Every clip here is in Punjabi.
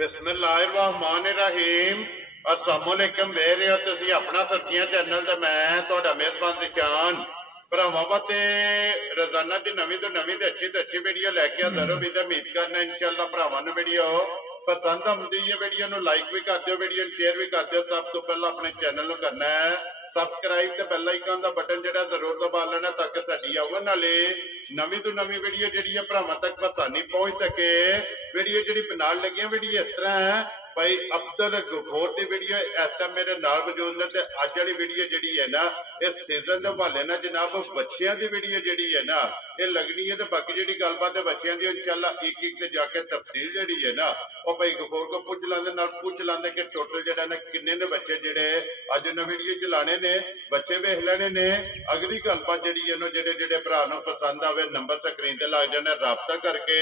बिस्मिल्लाहिर्रहमानिर्रहीम। अस्सलामुअलैकुम। वेख रहे हो तुसीं अपना सर्दियां चैनल ते मैं तुहाडा मेहरबान दिशान भरावां ते रोजाना दी नवीं तो अच्छी वीडियो लैके हाज़र हो। उम्मीद करना इंशाअल्लाह भरावां नूं वीडियो पसंद आउंदी है। वीडियो नूं लाइक भी कर दिओ, वीडियो शेयर भी कर दिओ। सब तो पहला अपने चैनल नूं करना है सबसक्राइब ते बेल आइकन दा बटन जिहड़ा जरूर दबा लेना ताकि साडी आउण वाली नवीं तो नवीं वीडियो जिहड़ी है भरावां तक आसानी पहुंच सके। वीडियो जिहड़ी बनाउण लगे वीडियो इस तरह है भाई अब्दुल गफूर की वीडियो इस टाइम मेरे नाल मौजूद ने। ते अज वाली वीडियो जिहड़ी है ना इस सीजन के हवाले ना जनाब बच्चियां की वीडियो जिहड़ी है ना ये लगनी है। तो बाकी जिहड़ी गलबात है बच्चियां की इंशाअल्लाह एक एक ते जाके तफसील जिहड़ी है ना वो भाई गफूर को पूछ लांदे कि टोटल जिहड़ा ना किन्ने ने बच्चे जिहड़े अज उन्हें वीडियो चलाने ने बच्चे वेख लेने ने। अगली गलबात जिहड़ी है ना जिहड़े जिहड़े भरा नूं पसंद आवे नंबर स्क्रीन ते लग जाने राबता करके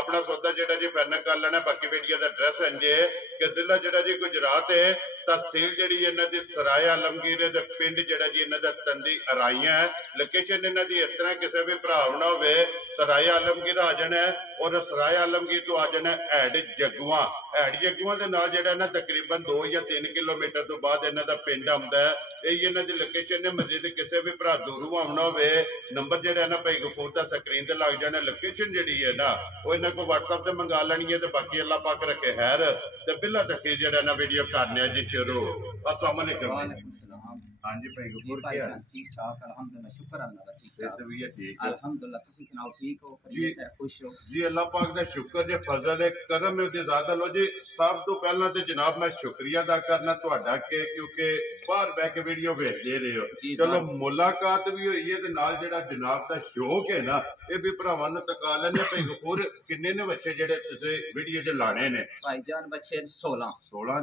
अपना सौदा जिहड़ा जी फाइनल कर लेना। बाकी वीडियो का एड्रैस इंजे कि जिला जिहड़ा जी गुजरात है, तहसील जिहड़ी इन्हां दी सराय आलमगीर है, पिंड जिहड़ा जी इन्हां दा तंदी अराइयां है। लोकेशन इन्हां दी इस तरह किसी भी भरा होना होवे सराय आलमगीर आ जाना है और सराय आलमगीर तो आ जाना हैड जगुआं। हैड जगुआं दे नाल जिहड़ा ना तकरीबन 2 या 3 किलोमीटर तो बाद इन्हां दा पिंड आउंदा है। यही इन्हां दी लोकेशन है। मजीद किसी भी भरा दूरों आउणा होवे नंबर जिहड़ा ना भाई गफूर दा स्क्रीन ते लग जाना। लोकेशन जिहड़ी है ना वो इन्हां को व्हाट्सएप ते मंगा लैनी है। ते बाकी अल्लाह पाक रखे खैर ते बिल्ला तक जिहड़ा ना वीडियो करने जी शुरू। अस्सलाम वालेकुम। हाँ जी भाई गफूर क्या ठीक ठाक अल्हम्दुलिल्लाह शुक्र अल्लाह दा। सेहत भी है ठीक है अल्हम्दुलिल्लाह। तुसी सुनाओ ठीक हो? खैरियत है? खुश हो? जी अल्लाह पाक दा शुक्र जे फजल है करम है ज़्यादा लो जी। सब तो पहला तो जनाब मैं शुक्रिया अदा करना तुहाडा के क्योंकि बाहर बह के वीडियो भेज दे रहे हो। चलो मुलाकात भी हुई है ते नाल जेड़ा जनाब दा शौक है ना ये भी भरावां नूं तका लैने। भाई गफूर किन्ने ने बच्चे जेड़े तुसीं वीडियो च लाने ने? भाईजान बच्चे 16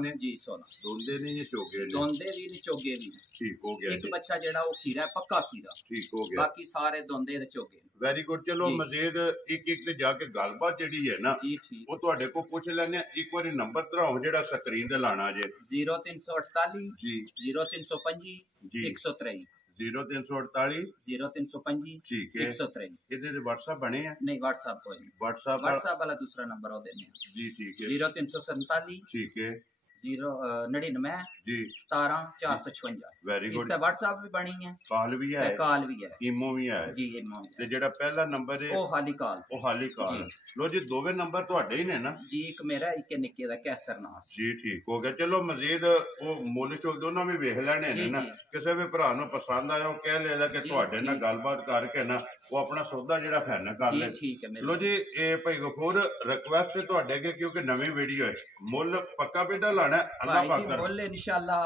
ने जी 16 दोंदे ने या चोगे ने? दोंदे भी ने चोगे भी ने। ठीक हो गया। एक बच्चा जेड़ा वो खीरा है पक्का खीरा। ठीक हो गया। बाकी सारे दोंदे ते चोगे। Very good. चलो मजीद एक एक ते जाके गलबात जिहड़ी है ना जी ठीक वो तुहाडे को पूछ लैने। एक बारी नंबर धराओ जेड़ा स्क्रीन ते लाना जे। 0348 जी 0325 जी 123 0348 0325 ठीक है 123। इहदे ते व्हाट्सएप बने हैं? नहीं व्हाट्सएप कोई नहीं। व्हाट्सएप वाला दूसरा नंबर वो देने हैं। जी ठीक है 0347 ठीक है 099 जी 17 456। Very good. व्हाट्सएप भी बनी है, कॉल भी है, कॉल भी है, ईमो भी है जी ईमो ते जेड़ा पहला नंबर है ओ खाली कॉल ओ खाली कॉल। लो जी दोवे नंबर तुहाडे ही ने ना? जी एक मेरा एक निक्के दा कैसर नास जी ठीक हो गया। चलो मजीद वो मुल शोल दोनों भी वेख लेने ने ना। किसी भी भरा नूं पसंद आया कह लेदा कि तुहाडे नाल गलबात करके ना वो अपना सौदा जेड़ा फाइनल कर ले। ठीक है। लो जी ए भाई गफूर रिक्वेस्ट है तुहाडे अगे क्योंकि नवी वीडियो है मुल पक्का बेटा लाना अल्लाह पाक मुल इंशाअल्लाह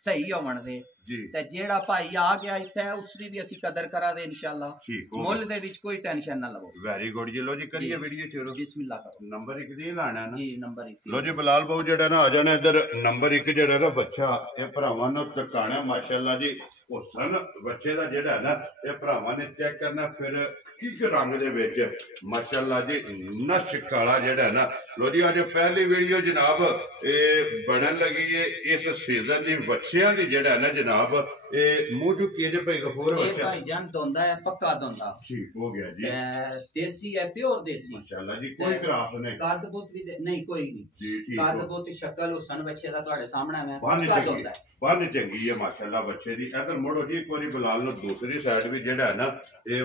सही होवन दे जी ते जेड़ा भाई आ गया इत्थे उसदी भी असी कदर करा दे इंशाअल्लाह। ठीक हो मुल दे विच कोई टेंशन ना लवो। वेरी गुड जी। लो जी करिए वीडियो शुरू। बिस्मिल्लाह करो। नंबर 1 दी लाना ना जी नंबर 1। लो जी बिलाल बाबू जेड़ा ना आ जाना इधर। नंबर 1 जेड़ा ना बच्चा ये भरावां नूं टकाना माशाअल्लाह जी हुसन बच्चे दा जेड़ा है ना ये भरावां ने चेक करना फिर किस रंग दे विच माशाअल्लाह जी नश काला जेड़ा है ना। लो जी अज पहली वीडियो जनाब ये बनन लगी है इस सीजन दी बच्चियां दी जेड़ा है ना जनाब ये मुंह चुकी जे भाई गफूर बच्चा भाईजान दोंदा है पक्का दोंदा। ठीक हो गया जी। देसी है प्योर देसी माशाअल्लाह जी कोई क्रॉस नहीं कद बुत भी नहीं कोई नहीं जी। ठीक कद बुत शक्ल हुसन बच्चे दा तुहाडे सामने मैं बन पक्का दोंदा है। बन चंगी है माशाअल्लाह बच्चे दी। इधर मुड़ो जी एक बारी बिलाल नूं दूसरी साइड भी जेड़ा है ना ये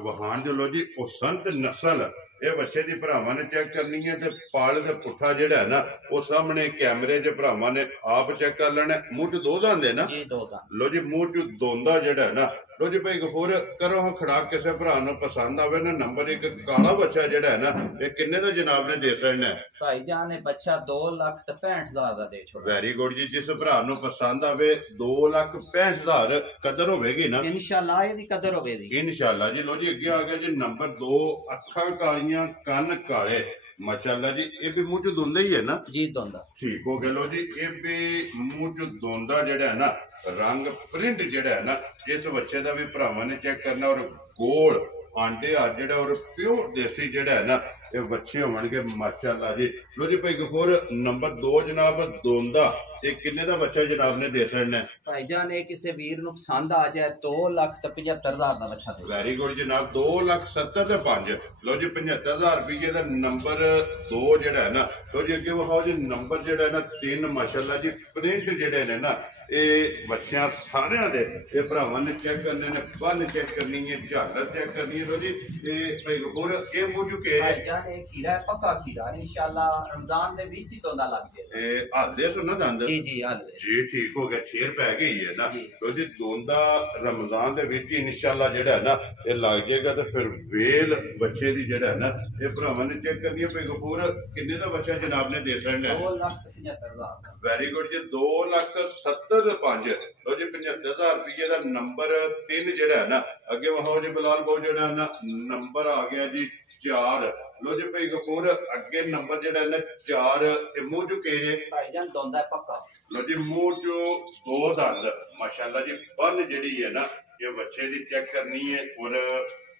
वहान जो लो जी संत नस्ल ये बच्चे दी भरावां ने चेक करनी है। ते पाल ते पुट्ठा जेड़ा है ना वो सामने कैमरे च भरावां ने आप चेक कर लेना। मुंह च दो दांदे ना जी दो दांद। लो जी मुंह च दोंदा जेड़ा है ना। लो जी भाई गफूर करो हाँ खड़ा किसी भरा नूं पसंद आवे ना नंबर 1 काला बच्चा जेड़ा है ना ये किन्ने दा जनाब ने दे सकना है? भाईजान ये बच्चा 2,65,000 दा दे छोड़। वेरी गुड जी। जिस भरा नूं पसंद आवे 2,65,000 कदर होवेगी ना इंशाअल्लाह इहदी कदर होवेगी इंशाअल्लाह जी। लो जी अगे आ गया जी नंबर 2 अखां कालियां कन काले माशाअल्लाह जी ये भी मुंह च दोंदा ही है ना? जी दोंदा। ठीक हो गया। लो जी ये भी मुंह च दोंदा जेड़ा है ना रंग प्रिंट जेड़ा है ना इस बच्चे का भी भरावां ने चेक करना और गोल ਆਂਡੇ ਆ ਜਿਹੜਾ ਔਰ ਪਿਓਰ ਦੇਸੀ ਜਿਹੜਾ ਹੈ ਨਾ ਇਹ ਬੱਚੇ ਹੋਣਗੇ ਮਾਸ਼ਾਅੱਲਾ ਜੀ। ਲੋ ਜੀ ਭਾਈ ਗਫੂਰ ਨੰਬਰ 2 ਜਨਾਬ ਦੋਂਦਾ, ਇਹ ਕਿੰਨੇ ਦਾ ਬੱਚਾ ਜਨਾਬ ਨੇ ਦੇ ਛੱਡਣਾ? ਭਾਈਜਾਨ ਇਹ ਕਿਸੇ ਵੀਰ ਨੂੰ ਪਸੰਦ ਆ ਜਾਏ 2,75,000 ਦਾ ਬੱਚਾ ਦੇ। ਵੈਰੀ ਗੁੱਡ ਜਨਾਬ 2,70,000 ਤੇ 5। ਲੋ ਜੀ 75,000 ਰੁਪਏ ਦਾ ਨੰਬਰ 2 ਜਿਹੜਾ ਹੈ ਨਾ। ਲੋ ਜੀ ਅੱਗੇ ਵਿਖਾਓ ਜੀ ਨੰਬਰ ਜਿਹੜਾ ਹੈ ਨਾ 3 ਮਾਸ਼ਾਅੱਲਾ ਜੀ। ਪ੍ਰਿੰਟ ਜਿਹੜੇ ਨੇ ਨਾ ਇਹ ਬੱਚਿਆਂ ਸਾਰਿਆਂ ਦੇ ਇਹ ਭਰਾਵਾਂ ਨੇ ਚੈੱਕ ਕਰਨੇ ਨੇ, ਬੰਨ ਚੈੱਕ ਕਰਨੀ ਹੈ, ਝਾਲਰ ਚੈੱਕ ਕਰਨੀ ਹੈ। ਲੋ ਜੀ ਇਹ ਭਾਈ ਗਫੂਰ ਇਹ ਮੁੱਝ ਕੇ ਭਾਈਜਾਨ ਇਹ ਖੀਰਾ ਹੈ, ਪੱਕਾ ਖੀਰਾ ਹੈ, इंशाल्लाह रमजान ਦੇ ਵਿੱਚ ਹੀ ਤੋਂਦਾ ਲੱਗ ਜਾਏ। ਇਹ ਆਦੇ ਸੁਣਾ ਦੰਦ ਜੀ ਜੀ ਹਾਲੇ ਜੀ ਠੀਕ ਹੋ ਗਿਆ, ਛੇਰ ਪੈ ਗਈ ਹੈ ਨਾ। ਜੀ। ਲੋ ਜੀ ਦੋਂਦਾ ਰਮਜ਼ਾਨ ਦੇ ਵਿੱਚ ਹੀ ਇਨਸ਼ਾਅੱਲਾ ਜਿਹੜਾ ਹੈ ਨਾ ਇਹ ਲੱਗ ਜਾਏਗਾ ਤੇ ਫਿਰ ਵੇਲ ਬੱਚੇ ਦੀ ਜਿਹੜਾ ਹੈ ਨਾ ਇਹ ਭਰਾਵਾਂ ਨੇ ਚੈੱਕ ਕਰਨੀ ਹੈ। ਭਾਈ ਗਫੂਰ ਕਿੰਨੇ ਦਾ ਬੱਚਾ ਜਨਾਬ ਨੇ ਦੇ ਛੱਡਣਾ? 2,75,000 ਵੈਰੀ ਗੁੱਡ ਜੀ 2,70,000 ਤੇ 5। ਲੋ ਜੀ 75,000 ਰੁਪਏ ਦਾ ਨੰਬਰ 3 ਜਿਹੜਾ ਹੈ ਨਾ। ਅੱਗੇ ਵਹਾਓ ਜੀ ਬਲਾਲ ਬਹੁ ਜਿਹੜਾ ਨਾ ਨੰਬਰ ਆ ਗਿਆ ਜੀ 4। ਲੋ ਜੀ ਭਾਈ ਗਫੂਰ ਅੱਗੇ ਨੰਬਰ ਜਿਹੜਾ ਹੈ ਨਾ 4 ਇਹ ਮੂੰਹ ਚੁੱਕੇ ਜੇ ਭਾਈਜਾਨ ਤੋਂਦਾ ਪੱਕਾ। ਲੋ ਜੀ ਮੂੰਹ ਚੋਂ 2 ਦੰਦ ਮਾਸ਼ਾਅੱਲਾ ਜੀ। ਬੰਨ ਜਿਹੜੀ ਹੈ ਨਾ ਇਹ ਬੱਚੇ ਦੀ ਚੈੱਕ ਕਰਨੀ ਹੈ ਔਰ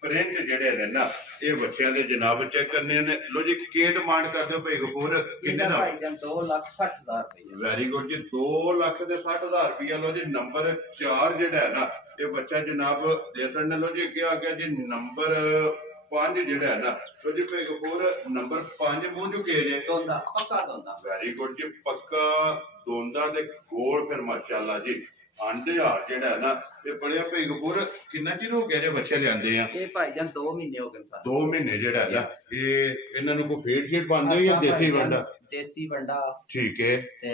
ਪ੍ਰਿੰਟ ਜਿਹੜੇ ਨੇ ਨਾ ਇਹ ਬੱਚਿਆਂ ਦੇ ਜਨਾਬ ਚੈੱਕ ਕਰਨੇ ਨੇ। ਲੋ ਜੀ ਕੀ ਡਿਮਾਂਡ ਕਰਦੇ ਹੋ ਭਾਈ ਗਫੂਰ ਕਿੰਨੇ ਦਾ? ਭਾਈਜਾਨ 2,60,000 ਰੁਪਏ। ਵੈਰੀ ਗੁੱਡ ਜੀ 2,60,000 ਰੁਪਇਆ। ਲੋ ਜੀ ਨੰਬਰ 4 ਜਿਹੜਾ ਹੈ ਨਾ ਇਹ ਬੱਚਾ ਜਨਾਬ ਦੇ ਸਕਦੇ। ਲੋ ਜੀ ਅੱਗੇ ਆ ਗਿਆ ਜੀ ਨੰਬਰ 5 ਜਿਹੜਾ ਹੈ ਨਾ। ਲੋ ਜੀ ਭਾਈ ਗਫੂਰ ਨੰਬਰ 5 ਮੂੰਹ ਚੁੱਕੇ ਜੇ ਤੋਂਦਾ ਪੱਕਾ ਤੋਂਦਾ। ਵੈਰੀ ਗੁੱਡ ਜੀ ਪੱਕਾ ਦੋਂਦਾ ਦੇ ਗੋਲ ਫਿਰ ਮਾਸ਼ਾਅੱਲਾ ਜੀ। ਆਂਡੇ ਹਾਰ ਜਿਹੜਾ ਹੈ ਨਾ ਇਹ ਬੜਿਆ ਭਾਈ ਗਫੂਰ ਕਿੰਨਾ ਚਿਰ ਹੋ ਗਿਆ ਜੇ ਬੱਚੇ ਲਿਆਂਦੇ ਆ? ਇਹ ਭਾਈਜਾਨ 2 ਮਹੀਨੇ ਹੋ ਗਏ ਸਰ। 2 ਮਹੀਨੇ ਜਿਹੜਾ ਹੈ ਨਾ ਇਹ ਇਹਨਾਂ ਨੂੰ ਕੋਈ ਫੀਡ ਸ਼ੀਟ ਪਾਉਂਦੇ ਹੋ ਜਾਂ ਦੇਸੀ ਵੰਡਾ? ਦੇਸੀ ਵੰਡਾ ਠੀਕ ਹੈ ਤੇ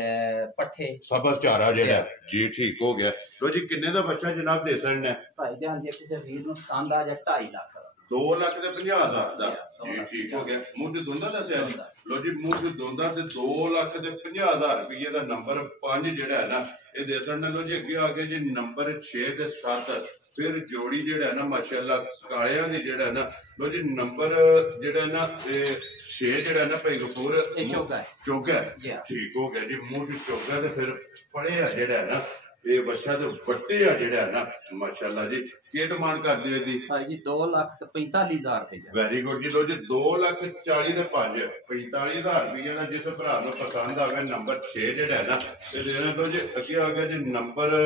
ਪੱਠੇ ਸਬਜ਼ ਚਾਰਾ ਜਿਹੜਾ ਜੀ ਠੀਕ ਹੋ ਗਿਆ। ਲੋ ਜੀ ਕਿੰਨੇ ਦਾ ਬੱਚਾ ਜਨਾਬ ਦੇ ਸਕਣਾ? ਭਾਈਜਾਨ ਜੇ ਕਿਸੇ ਵੀਰ ਨੂੰ ਪਸੰਦ ਆ ਜਾਏ 2.5 ਲੱਖ 2,50,000 ਦਾ ਜੀ ਠੀਕ ਹੋ ਗਿਆ। ਮੂੰਹ ਤੇ ਦੋਂਦਾ ਦੱਸਿਆ। ਲੋ ਜੀ ਮੂੰਹ ਤੇ ਦੋਂਦਾ ਤੇ 2,50,000 ਰੁਪਏ ਦਾ ਨੰਬਰ 5 ਜਿਹੜਾ ਹੈ ਨਾ ਇਹ ਦੇ ਸਕਣਾ। ਲੋ ਜੀ ਅੱਗੇ ਆ ਗਿਆ ਜੀ ਨੰਬਰ 6 ਤੇ 7। ਫਿਰ ਜੋੜੀ ਜਿਹੜਾ ਹੈ ਨਾ ਮਾਸ਼ਾਅੱਲਾ ਕਾਲਿਆਂ ਦੀ ਜਿਹੜਾ ਹੈ ਨਾ। ਲੋ ਜੀ ਨੰਬਰ ਜਿਹੜਾ ਹੈ ਨਾ ਇਹ 6 ਜਿਹੜਾ ਹੈ ਨਾ ਭਾਈ ਗਫੂਰ ਇਹ ਚੋਗਾ ਹੈ। ਚੋਗਾ ਜੀ ਹਾਂ। ਠੀਕ ਹੋ ਗਿਆ ਜੀ। ਮੂੰਹ ਚ ਚੋਗਾ ਤੇ ਫਿਰ ਫੜਿਆ ਜਿਹੜਾ ਹੈ ਨਾ ਇਹ ਬੱਚਾ ਤੇ ਵੱਡੇ ਆ ਜਿਹੜਾ ਹੈ ਨਾ ਮਾਸ਼ਾਅੱਲਾ ਜੀ। ਕੀ ਡਿਮਾਂਡ ਕਰਦੇ ਹੋ ਇਹਦੀ? ਭਾਈ ਜੀ 2,45,000 ਰੁਪਏ। ਵੈਰੀ ਗੁੱਡ ਜੀ। ਲੋ ਜੀ 2,40,000 ਤੇ 5 45,000 ਰੁਪਏ ਦਾ ਜਿਸ ਭਰਾ ਨੂੰ ਪਸੰਦ ਆਵੇ ਨੰਬਰ 6 ਜਿਹੜਾ ਹੈ ਨਾ ਤੇ ਦੇਣਾ। ਲੋ ਜੀ ਅੱਗੇ ਆ ਗਿਆ ਜੀ ਨੰਬਰ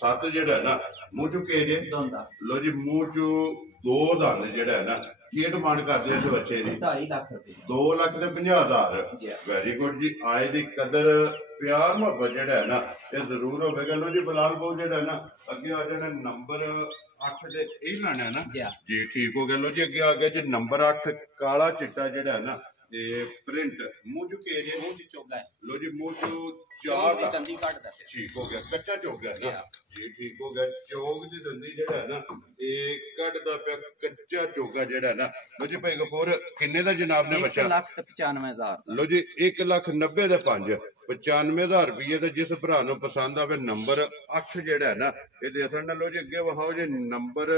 7 ਜਿਹੜਾ ਹੈ ਨਾ ਮੂੰਹ ਚੁੱਕੇ ਜੇ ਦੋਂਦਾ। ਲੋ ਜੀ ਮੂੰਹ ਚੋਂ 2 ਦੰਦ ਜਿਹੜਾ ਹੈ ਨਾ। ਕੀ ਡਿਮਾਂਡ ਕਰਦੇ ਇਸ ਬੱਚੇ ਦੀ? 2.5 ਲੱਖ ਰੁਪਏ। 2,50,000 ਵੈਰੀ ਗੁੱਡ ਜੀ। ਆਏ ਦੀ ਕਦਰ ਪਿਆਰ ਮੁਹੱਬਤ ਜਿਹੜਾ ਹੈ ਨਾ ਇਹ ਜ਼ਰੂਰ ਹੋਵੇਗਾ। ਲੋ ਜੀ ਬਲਾਲ ਬਹੁ ਜਿਹੜਾ ਹੈ ਨਾ ਅੱਗੇ ਆ ਜਾਣਾ ਨੰਬਰ 8 ਦੇ ਇਹ ਲੈਣਾ ਹੈ ਨਾ ਜੀ ਠੀਕ ਹੋ ਗਿਆ। ਲੋ ਜੀ ਅੱਗੇ ਆ ਗਿਆ ਜੀ ਨੰਬਰ 8 ਕਾਲਾ ਚਿੱਟਾ ਜਿਹੜਾ ਹੈ ਨਾ ਤੇ ਪ੍ਰਿੰਟ ਮੂੰਹ ਚੁੱਕੇ ਜੇ ਮੂੰਹ ਚ ਚੋਗਾ ਹੈ। ਲੋ ਜੀ ਮੂੰਹ ਚੋਂ 4 ਦੰਦੀ ਕੱਢਦਾ ਪਿਆ। ਠੀਕ ਹੋ ਗਿਆ। ਕੱਚਾ ਚੋਗ ਹੈ ਨਾ ਜੀ ਠੀਕ ਹੋ ਗਿਆ। ਚੋਗ ਦੀ ਦੰਦੀ ਜਿਹੜਾ ਹੈ ਨਾ ਇਹ ਕੱਢਦਾ ਪਿਆ ਕੱਚਾ ਚੋਗਾ ਜਿਹੜਾ ਹੈ ਨਾ। ਲੋ ਜੀ ਭਾਈ ਗਫੂਰ ਕਿੰਨੇ ਦਾ ਜਨਾਬ ਨੇ ਬੱਚਾ? 1,95,000। ਲੋ ਜੀ 1,90,000 ਦੇ 5 95,000 ਰੁਪਏ ਦਾ ਜਿਸ ਭਰਾ ਨੂੰ ਪਸੰਦ ਆਵੇ ਨੰਬਰ 8 ਜਿਹੜਾ ਹੈ ਨਾ ਇਹ ਦੇ ਸਕਣਾ। ਲੋ ਜੀ ਅੱਗੇ ਵਹਾਓ ਜੀ ਨੰਬਰ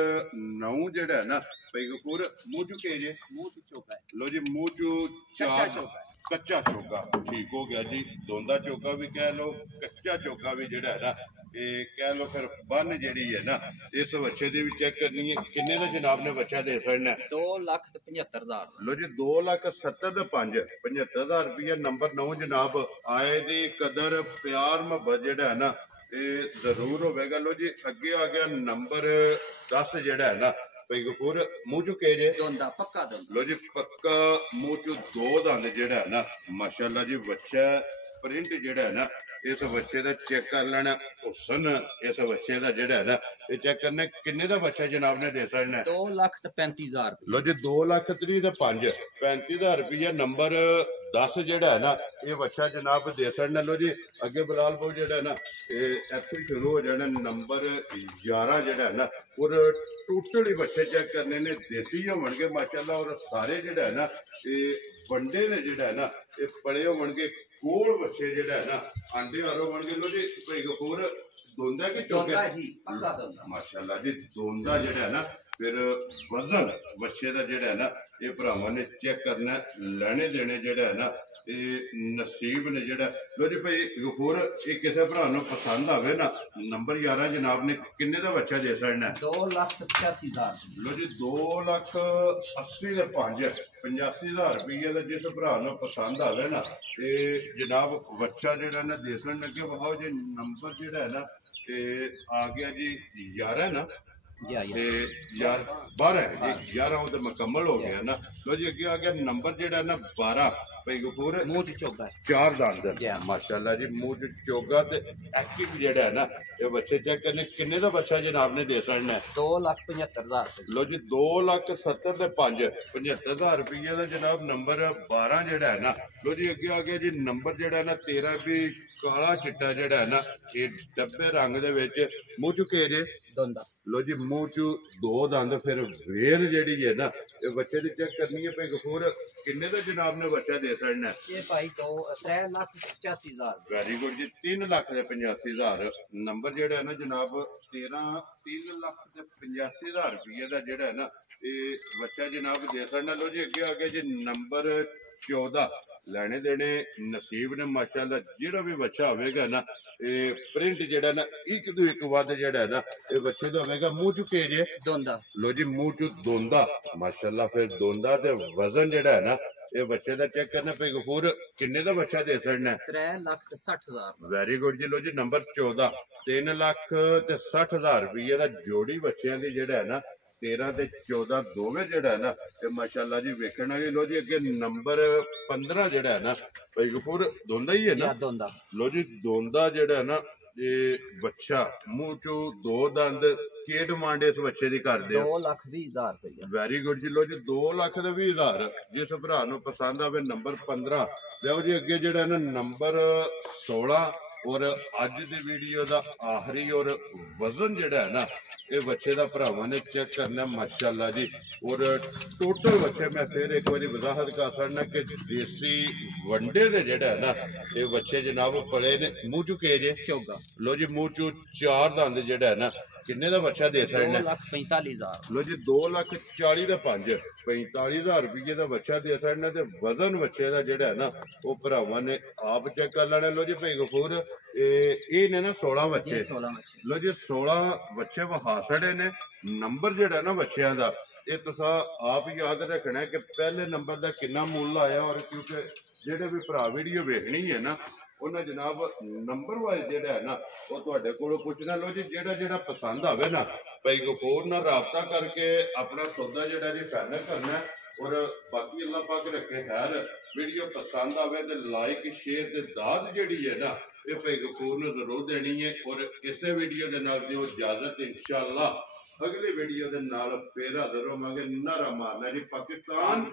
9 ਜਿਹੜਾ ਹੈ ਨਾ ਭਾਈ ਗਫੂਰ ਮੂੰਹ ਚੁੱਕੇ ਜੇ ਮੂੰਹ ਚ ਚੋਗਾ ਹੈ। ਲੋ ਜੀ ਮੂੰਹ ਚੋਂ 4 ਕੱਚਾ ਚੋਗਾ ਠੀਕ ਹੋ ਗਿਆ ਜੀ। ਦੋਂਦਾ ਚੋਗਾ ਵੀ ਕਹਿ ਲੋ ਕੱਚਾ ਚੋਗਾ ਵੀ ਜਿਹੜਾ ਹੈ ਨਾ ਇਹ ਕਹਿ ਲੋ। ਫਿਰ ਬੰਨ ਜਿਹੜੀ ਹੈ ਨਾ ਇਸ ਬੱਚੇ ਦੀ ਵੀ ਚੈੱਕ ਕਰਨੀ ਹੈ। ਕਿੰਨੇ ਦਾ ਜਨਾਬ ਨੇ ਬੱਚਾ ਦੇ ਸਕਣਾ? 2,75,000। ਲੋ ਜੀ 2,70,000 ਤੇ 5 75,000 ਰੁਪਏ ਨੰਬਰ 9 ਜਨਾਬ। ਆਏ ਦੀ ਕਦਰ ਪਿਆਰ ਮੁਹੱਬਤ ਜਿਹੜਾ ਹੈ ਨਾ ਇਹ ਜ਼ਰੂਰ ਹੋਵੇਗਾ। ਲੋ ਜੀ ਅੱਗੇ ਆ ਗਿਆ ਨੰਬਰ 10 ਜਿਹੜਾ ਹੈ ਨਾ ਭਾਈ ਗਫੂਰ ਮੂੰਹ ਚੁੱਕੇ ਜੇ ਦੋਂਦਾ ਪੱਕਾ ਦੋਂਦਾ। ਲੋ ਜੀ ਪੱਕਾ ਮੂੰਹ ਚੋਂ 2 ਦੰਦ ਜਿਹੜਾ ਹੈ ਨਾ ਮਾਸ਼ਾਅੱਲਾ ਜੀ। ਬੱਚਾ ਪ੍ਰਿੰਟ ਜਿਹੜਾ ਹੈ ਨਾ ਇਸ ਬੱਚੇ ਦਾ ਚੈੱਕ ਕਰ ਲੈਣਾ। ਹੁਸਨ ਇਸ ਬੱਚੇ ਦਾ ਜਿਹੜਾ ਹੈ ਨਾ ਇਹ ਚੈੱਕ ਕਰਨਾ। ਕਿੰਨੇ ਦਾ ਬੱਚਾ ਜਨਾਬ ਨੇ ਦੇ ਸਕਣਾ? 2,35,000। ਲੋ ਜੀ 2,30,000 ਤੇ 5 35,000 ਰੁਪਏ ਨੰਬਰ 10 ਜਿਹੜਾ ਹੈ ਨਾ ਇਹ ਬੱਚਾ ਜਨਾਬ ਦੇ ਸਕਣਾ। ਲੋ ਜੀ ਅੱਗੇ ਬਲਾਲ ਬਹੁ ਜਿਹੜਾ ਹੈ ਨਾ ਇਹ ਇੱਥੇ ਸ਼ੁਰੂ ਹੋ ਜਾਣਾ ਨੰਬਰ 11 ਜਿਹੜਾ ਹੈ ਨਾ ਔਰ ਟੋਟਲ ਹੀ ਬੱਚੇ ਚੈੱਕ ਕਰਨੇ ਨੇ ਦੇਸੀ ਹੋਣਗੇ ਮਾਸ਼ਾਅੱਲਾ ਔਰ ਸਾਰੇ ਜਿਹੜਾ ਹੈ ਨਾ ਇਹ ਵੰਡੇ ਨੇ ਜਿਹੜਾ ਹੈ ਨਾ ਇਹ ਪੜੇ ਹੋਣਗੇ ਕੋਲ ਬੱਚੇ ਜਿਹੜਾ ਹੈ ਨਾ ਆਂਡੇ ਹਾਰੋ ਹੋਣਗੇ। ਲੋ ਜੀ ਭਾਈ ਗਫੂਰ ਦੋਂਦਾ ਕਿ ਚੋਗਾ ਜੀ ਪੱਕਾ ਦੋਂਦਾ ਮਾਸ਼ਾਅੱਲਾ ਜੀ। ਦੋਂਦਾ ਜਿਹੜਾ ਹੈ ਨਾ ਫਿਰ ਵਜ਼ਨ ਬੱਚੇ ਦਾ ਜਿਹੜਾ ਹੈ ਨਾ ਇਹ ਭਰਾਵਾਂ ਨੇ ਚੈੱਕ ਕਰਨਾ। ਲੈਣੇ ਦੇਣੇ ਜਿਹੜਾ ਹੈ ਨਾ ਇਹ ਨਸੀਬ ਨੇ ਜਿਹੜਾ। ਲੋ ਜੀ ਭਾਈ ਗਫੂਰ, ਇਹ ਕਿਸੇ ਭਰਾ ਨੂੰ ਪਸੰਦ ਆਵੇ ਨਾ, ਨੰਬਰ 11 ਜਨਾਬ ਨੇ ਕਿੰਨੇ ਦਾ ਬੱਚਾ ਦੇ ਸਕਣਾ? 2,85,000। ਲੋ ਜੀ 2,80,000 ਦੇ 5 85,000 ਰੁਪਏ ਦਾ ਜਿਸ ਭਰਾ ਨੂੰ ਪਸੰਦ ਆਵੇ ਨਾ, ਤੇ ਜਨਾਬ ਬੱਚਾ ਜਿਹੜਾ ਨਾ ਦੇ ਸਕਣ ਲੱਗੇ। ਵਹਾਓ ਜੀ ਨੰਬਰ ਜਿਹੜਾ ਹੈ ਨਾ, ਤੇ ਆ ਗਿਆ ਜੀ 11 ਨਾ, ਤੇ ਯਾਰ 12 ਹੈ ਜੀ, 11 ਉਹ ਤੇ ਮੁਕੰਮਲ ਹੋ ਗਿਆ ਨਾ। ਲੋ ਜੀ ਅੱਗੇ ਆ ਗਿਆ ਨੰਬਰ ਜਿਹੜਾ ਨਾ 12 ਭਾਈ ਗਫੂਰ, ਮੂੰਹ ਚ ਚੋਗਾ 4 ਦੰਦ ਮਾਸ਼ਾਅੱਲਾ ਜੀ, ਮੂੰਹ ਚ ਚੋਗਾ ਤੇ ਐਕਟਿਵ ਜਿਹੜਾ ਹੈ ਨਾ। ਇਹ ਬੱਚੇ ਚੈੱਕ ਕਰਨੇ ਕਿੰਨੇ ਦਾ ਬੱਚਾ ਜਨਾਬ ਨੇ ਦੇ ਸਕਣਾ? 2,75,000। ਲੋ ਜੀ 2,70,000 ਦੇ 5 75,000 ਰੁਪਏ ਦਾ ਜਨਾਬ ਨੰਬਰ 12 ਜਿਹੜਾ ਹੈ ਨਾ। ਲੋ ਜੀ ਅੱਗੇ ਆ ਗਿਆ ਜੀ ਨੰਬਰ ਜਿਹੜਾ ਨਾ 13 ਵੀ ਕਾਲਾ ਚਿੱਟਾ ਜਿਹੜਾ ਹੈ ਨਾ, ਇਹ ਡੱਬੇ ਰੰਗ ਦੇ ਵਿੱਚ, ਮੂੰਹ ਚੁੱਕੇ ਜੇ ਦੋਂਦਾ। ਲੋ ਜੀ ਮੂੰਹ ਚ 2 ਦੰਦ, ਫਿਰ ਵੇਲ ਜਿਹੜੀ ਹੈ ਨਾ, ਇਹ ਬੱਚੇ ਦੀ ਚੈੱਕ ਕਰਨੀ ਹੈ ਭਾਈ ਗਫੂਰ, ਕਿੰਨੇ ਦਾ ਜਨਾਬ ਨੇ ਬੱਚਾ ਦੇ ਸਕਣਾ? ਇਹ ਭਾਈ 3,85,000। ਵੈਰੀ ਗੁੱਡ ਜੀ, 3,85,000 ਨੰਬਰ ਜਿਹੜਾ ਹੈ ਨਾ ਜਨਾਬ 3,85,000 ਰੁਪਏ ਦਾ ਜਿਹੜਾ ਹੈ ਨਾ, ਇਹ ਬੱਚਾ ਜਨਾਬ ਦੇ ਸਕਣਾ। ਲੋ ਜੀ ਅੱਗੇ ਆ ਗਿਆ ਜੀ ਨੰਬਰ 14, ਲੈਣੇ ਦੇਣੇ ਨਸੀਬ ਨੇ ਮਾਸ਼ਾਅੱਲਾ। ਜਿਹੜਾ ਵੀ ਬੱਚਾ ਹੋਵੇਗਾ ਨਾ, ਇਹ ਪ੍ਰਿੰਟ ਜਿਹੜਾ ਨਾ ਇੱਕ ਤੋਂ ਇੱਕ ਵੱਧ ਜਿਹੜਾ ਨਾ, ਇਹ ਬੱਚੇ ਦਾ ਹੋਵੇਗਾ। ਮੂੰਹ ਚੁੱਕੇ ਜੇ ਦੋਂਦਾ। ਲੋ ਜੀ ਮੂੰਹ ਚ ਦੋਂਦਾ ਮਾਸ਼ਾਅੱਲਾ, ਫਿਰ ਦੋਂਦਾ ਤੇ ਵਜ਼ਨ ਜਿਹੜਾ ਹੈ ਨਾ, ਇਹ ਬੱਚੇ ਦਾ ਚੈੱਕ ਕਰਨਾ ਪਈ ਗਫੂਰ, ਕਿੰਨੇ ਦਾ ਬੱਚਾ ਦੇ ਸਕਣਾ? 3,60,000। ਵੈਰੀ ਗੁੱਡ ਜੀ। ਲੋ ਜੀ ਨੰਬਰ 14, 3,60,000 ਰੁਪਏ ਦਾ ਜੋੜੀ ਬੱਚਿਆਂ ਦੀ ਜਿਹੜਾ ਹੈ ਨਾ, 13 ਤੇ 14 ਦੋਵੇਂ ਜਿਹੜਾ ਹੈ ਨਾ, ਤੇ ਮਾਸ਼ਾਅੱਲਾ ਜੀ ਵੇਖਣਾ ਵੀ। ਲੋ ਜੀ ਅੱਗੇ ਨੰਬਰ 15 ਜਿਹੜਾ ਹੈ ਨਾ ਭਾਈ ਗਫੂਰ, ਦੋਂਦਾ ਹੀ ਹੈ ਨਾ? ਦੋਂਦਾ। ਲੋ ਜੀ ਦੋਂਦਾ ਜਿਹੜਾ ਹੈ ਨਾ, ਇਹ ਬੱਚਾ ਮੂੰਹ ਚੋਂ 2 ਦੰਦ, ਕੀ ਡਿਮਾਂਡ ਇਸ ਬੱਚੇ ਦੀ ਕਰਦੇ ਹੋ? 2,20,000 ਰੁਪਏ। ਵੈਰੀ ਗੁੱਡ ਜੀ। ਲੋ ਜੀ 2,20,000 ਜਿਸ ਭਰਾ ਨੂੰ ਪਸੰਦ ਆਵੇ ਨੰਬਰ 15। ਲਿਓ ਜੀ ਅੱਗੇ ਜਿਹੜਾ ਨਾ ਨੰਬਰ 16, ਔਰ ਅੱਜ ਦੀ ਵੀਡੀਓ ਦਾ ਆਖਰੀ ਔਰ ਵਜ਼ਨ ਜਿਹੜਾ ਹੈ ਨਾ, ਇਹ ਬੱਚੇ ਦਾ ਭਰਾਵਾਂ ਨੇ ਚੈੱਕ ਕਰਨਾ ਮਾਸ਼ਾਅੱਲਾ ਜੀ। ਔਰ ਟੋਟਲ ਬੱਚੇ ਮੈਂ ਫਿਰ ਇੱਕ ਵਾਰੀ ਵਜ਼ਾਹਤ ਕਰ ਸਕਦਾ ਕਿ ਦੇਸੀ ਵੰਡੇ ਦੇ ਜਿਹੜਾ ਹੈ ਨਾ, ਇਹ ਬੱਚੇ ਜਨਾਬ ਪੜੇ ਨੇ। ਮੂੰਹ ਚੁੱਕੇ ਜੇ ਚੋਗਾ। ਲੋ ਜੀ ਮੂੰਹ ਚੋਂ 4 ਦੰਦ ਜਿਹੜਾ ਹੈ ਨਾ, ਕਿੰਨੇ ਦਾ ਬੱਚਾ ਦੇ ਸਕਣਾ? 2,45,000। ਲੋ ਜੀ 2,40,000 ਦੇ 5 45,000 ਰੁਪਏ ਦਾ ਬੱਚਾ ਦੇ ਸਕਣਾ। ਤੇ ਵਜ਼ਨ ਬੱਚੇ ਦਾ ਜਿਹੜਾ ਹੈ ਨਾ, ਉਹ ਭਰਾਵਾਂ ਨੇ ਆਪ ਚੈੱਕ ਕਰ ਲੈਣਾ। ਲੋ ਜੀ ਭਾਈ ਗਫੂਰ, ਇਹ ਨੇ ਨਾ 16 ਬੱਚੇ। 16 ਬੱਚੇ। ਲੋ ਜੀ 16 ਬੱਚੇ ਵਹਾ ਛੜੇ ਨੇ। ਨੰਬਰ ਜਿਹੜਾ ਨਾ ਬੱਚਿਆਂ ਦਾ, ਇਹ ਤੁਸੀਂ ਆਪ ਯਾਦ ਰੱਖਣਾ ਕਿ ਪਹਿਲੇ ਨੰਬਰ ਦਾ ਕਿੰਨਾ ਮੁੱਲ ਆਇਆ। ਔਰ ਕਿਉਂਕਿ ਜਿਹੜੇ ਵੀ ਭਰਾ ਵੀਡੀਓ ਵੇਖਣੀ ਹੈ ਨਾ, ਉਹਨਾਂ ਜਨਾਬ ਨੰਬਰ ਵਾਈਜ਼ ਜਿਹੜਾ ਹੈ ਨਾ, ਉਹ ਤੁਹਾਡੇ ਕੋਲੋਂ ਪੁੱਛਣਾ। ਲੋ ਜੀ ਜਿਹੜਾ ਪਸੰਦ ਆਵੇ ਨਾ, ਭਾਈ ਗਫੂਰ ਨਾਲ ਰਾਬਤਾ ਕਰਕੇ ਆਪਣਾ ਸੌਦਾ ਜਿਹੜਾ ਜੀ ਫਾਈਨਲ ਕਰਨਾ। ਔਰ ਬਾਕੀ ਅੱਲਾਹ ਪਾਕ ਰੱਖੇ ਖੈਰ, ਵੀਡੀਓ ਪਸੰਦ ਆਵੇ ਤੇ ਲਾਈਕ ਸ਼ੇਅਰ ਤੇ ਦਾਦ ਜਿਹੜੀ ਹੈ ਨਾ, ਇਹ ਭਾਈ ਗਫੂਰ ਨੂੰ ਜ਼ਰੂਰ ਦੇਣੀ ਹੈ। ਔਰ ਇਸੇ ਵੀਡੀਓ ਦੇ ਨਾਲ ਦਿਓ ਇਜਾਜ਼ਤ, ਇਨਸ਼ਾਅੱਲਾ ਅਗਲੀ ਵੀਡੀਓ ਦੇ ਨਾਲ ਫੇਰ ਹਾਜ਼ਰ ਹੋਵਾਂਗੇ। ਨਾਰਾ ਮਾਰਨਾ ਜੀ ਪਾਕਿਸਤਾਨ।